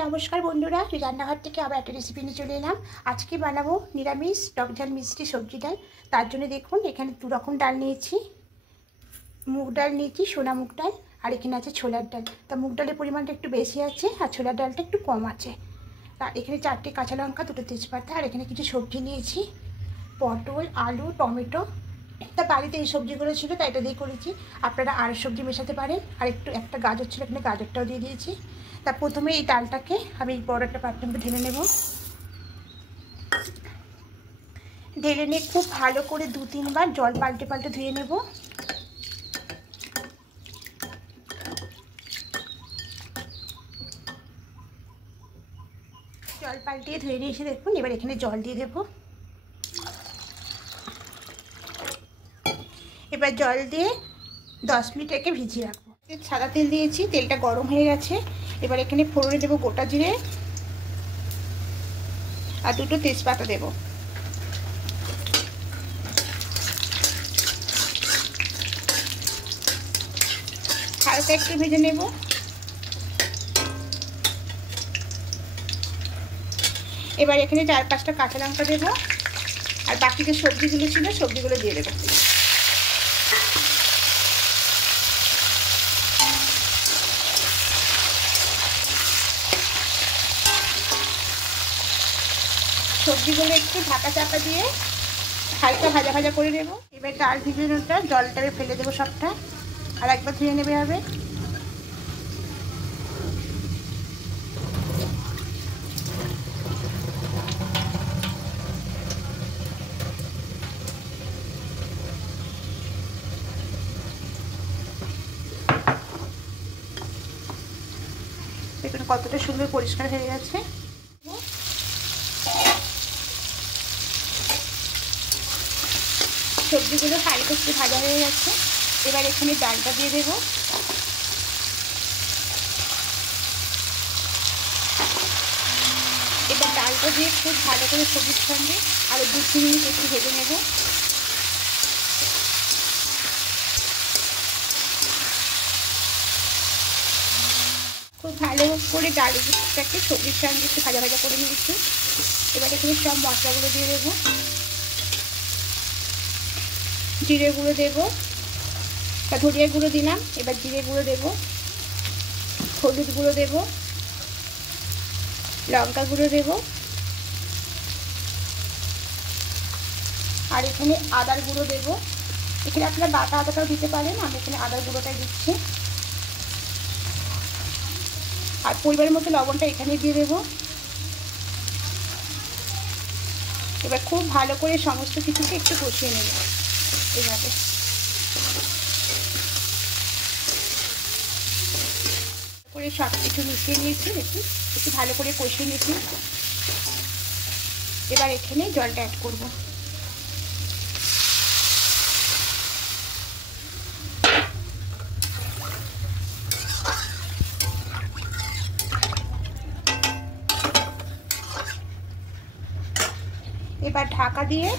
নমস্কার বন্ধুরা, রান্নাঘর থেকে আবার একটা রেসিপি নিয়ে চলে এলাম। আজকে বানাবো নিরামিষ টক ঝাল মিষ্টি সবজি ডাল। তার জন্য দেখুন এখানে দু রকম ডাল নিয়েছি। মুগ ডাল নিয়েছি, সোনা মুগ ডাল, আর এখানে আছে ছোলার ডাল। তা মুগ ডালের পরিমাণটা একটু বেশি আছে আর ছোলার ডালটা একটু কম আছে। তা এখানে 4টে কাঁচা লঙ্কা, 2টো তেজপাতা, আর এখানে কিছু সবজি নিয়েছি, পটল, আলু, টমেটো। তা বাড়িতে এই সবজিগুলো ছিল তাই এটা দিয়ে করেছি। আপনারা আরও সবজি মেশাতে পারেন। আর একটা গাজর ছিল, এখানে গাজরটাও দিয়ে দিয়েছি। তা প্রথমে এই ডালটাকে আমি বড় একটা পাত্রের মধ্যে ঢেলে নেব। ঢেলে নিয়ে খুব ভালো করে 2-3 বার জল পাল্টে পাল্টে ধুয়ে নেব। জল পাল্টিয়ে ধুয়ে নিয়ে এসে দেখুন এবার এখানে জল দিয়ে দেব। এবার জল দিয়ে 10 মিনিট একে ভিজিয়ে রাখবো। সাদা তেল দিয়েছি, তেলটা গরম হয়ে গেছে। এবার এখানে ফোড়নে দেবো গোটা জিরে আর 2টো তেজপাতা দেব। হালকা একটু ভেজে নেব। এবার এখানে 4-5টা কাঁচা লঙ্কা দেবো আর বাকি যে সবজিগুলো ছিল সবজিগুলো দিয়ে দেবো। সবজিগুলো একটু ঢাকা চাপা দিয়ে হালকা ভাজা ভাজা করে নেব। এবার ডাল ভিজানোটা জলটা ফেলে দেবো সবটা, আর একবার ধুয়ে নেবে হবে। দেখুন কতটা সুন্দর পরিষ্কার হয়ে গেছে। সবজিগুলো হালকা একটু ভাজা হয়ে গেছে। এবার এখানে ডালটা দিয়ে দেব। এবার ডালটা দিয়ে খুব ভালো করে সবজির সঙ্গে আরও 2-3 মিনিট একটু ভেজে নেব। খুব ভালো করে ডালটাকে সবজির সঙ্গে একটু ভাজা ভাজা করে নিয়েছি। এবার এখানে সব মশলাগুলো দিয়ে দেবো। জিরে গুঁড়ো দেবো, বা ধনিয়া গুঁড়ো দিলাম। এবার জিরে গুঁড়ো দেবো, হলুদ গুঁড়ো দেবো, লঙ্কা গুঁড়ো দেবো, আর এখানে আদার গুঁড়ো দেবো। এখানে আপনারা বাটা আদাটাও দিতে পারেন, আমি এখানে আদার গুঁড়োটাই দিচ্ছি। আর পরিমাণের মতো লবণটা এখানে দিয়ে দেবো। এবার খুব ভালো করে সমস্ত কিছুকে একটু কষিয়ে নেব। এইভাবে করে সব কিছু মিশিয়ে নিয়েছি, একটু ভালো করে কষিয়ে নিয়েছি। এবার এখানে জলটা অ্যাড করব। এবার ঢাকা দিয়ে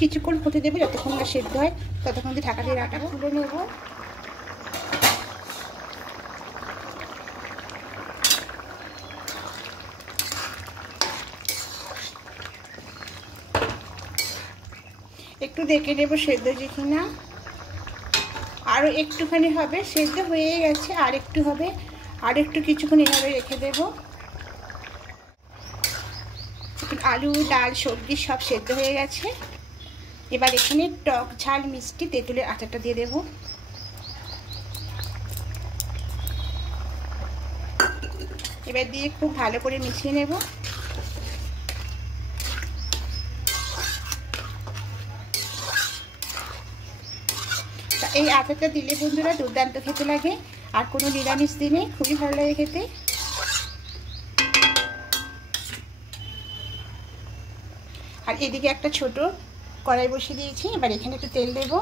কিছুক্ষণ হতে দেবো, যতক্ষণ না সেদ্ধ হয় ততক্ষণ দিয়ে ঢাকা দিয়ে রাখাবো। তুলে নেব। একটু দেখে নেব সেদ্ধ যে কিনা। আরও একটুখানি হবে, সেদ্ধ হয়ে গেছে, আর একটু হবে, আর একটু কিছুক্ষণ এভাবে রেখে দেব। আলু, ডাল, সবজি সব সেদ্ধ হয়ে গেছে। এবার এখানে টক ঝাল মিষ্টি তেঁতুলের আচারটা দিয়ে দেব। এবার দিয়ে খুব ভালো করে মিশিয়ে নেব। এই আচারটা দিলে বন্ধুরা দুর্দান্ত খেতে লাগে, আর কোনো নিরামিষ দিনে খুবই ভালো লাগে খেতে। আর এদিকে একটা ছোট কড়াই বসিয়ে দিয়েছি। এবার এখানে একটু তেল দেব।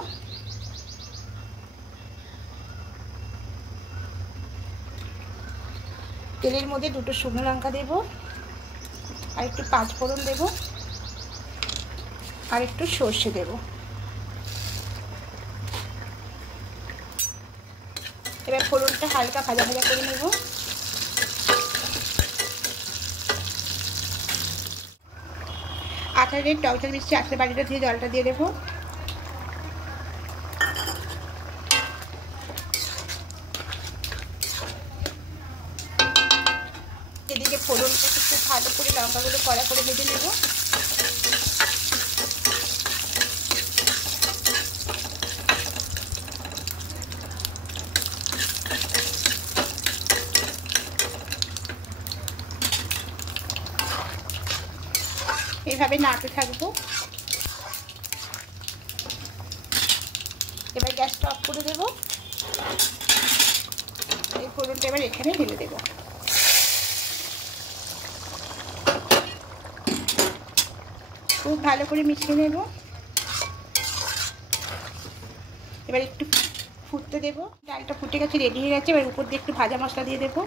তেলের মধ্যে 2টো শুকনো লঙ্কা দেব, আর একটু 5 ফোড়ন দেব, আর একটু সর্ষে দেব। এবার ফোড়নটা হালকা ভাজা ভাজা করে নেব। কাঁঠালের টক ঝাল মিষ্টি আখের বাটিটা দিয়ে জলটা দিয়ে দেবো। এদিকে ফোড়নটা একটু ভালো করে লঙ্কাগুলো কড়া করে ভেজে নেব। এইভাবে নাড়তে থাকবো। এবার গ্যাসটা অফ করে দেবো। এই ফোড়নটা এবার এখানে ঢেলে দেবো। খুব ভালো করে মিশিয়ে নেব। এবার একটু ফুটতে দেবো। ডালটা ফুটে গেছে, রেডি হয়ে গেছে। এবার উপর দিয়ে একটু ভাজা মশলা দিয়ে দেবো।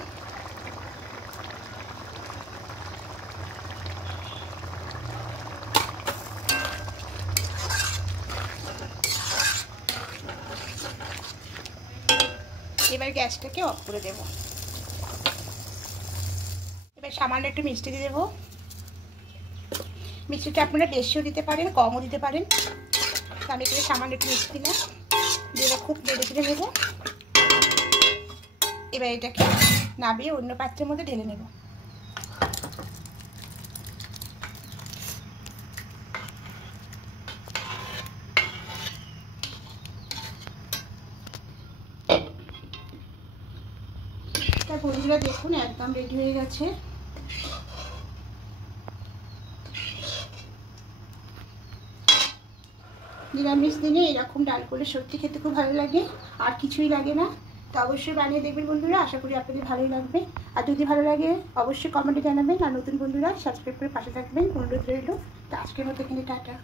এবার গ্যাসটাকে অফ করে দেব। এবার সামান্য একটু মিষ্টি দিয়ে দেবো। মিষ্টিটা আপনারা বেশিও দিতে পারেন, কমও দিতে পারেন। আমি এখানে সামান্য একটু মিষ্টি দিলাম, দিয়ে খুব নেড়ে চেড়ে নেব। এবার এটাকে নামিয়ে অন্য পাত্রের মধ্যে ঢেলে নেব। বন্ধুরা দেখুন একদম রেডি হয়ে গেছে। নিরামিষ দিনে এরকম ডাল করলে সত্যি খেতে খুব ভালো লাগে, আর কিছুই লাগে না। তো অবশ্যই বানিয়ে দেখবেন বন্ধুরা, আশা করি আপনাদের ভালোই লাগবে। আর যদি ভালো লাগে অবশ্যই কমেন্টে জানাবেন। আর নতুন বন্ধুরা সাবস্ক্রাইব করে পাশে থাকবেন, অনুরোধ রইল। তো আজকের মতো এখানে টাটা।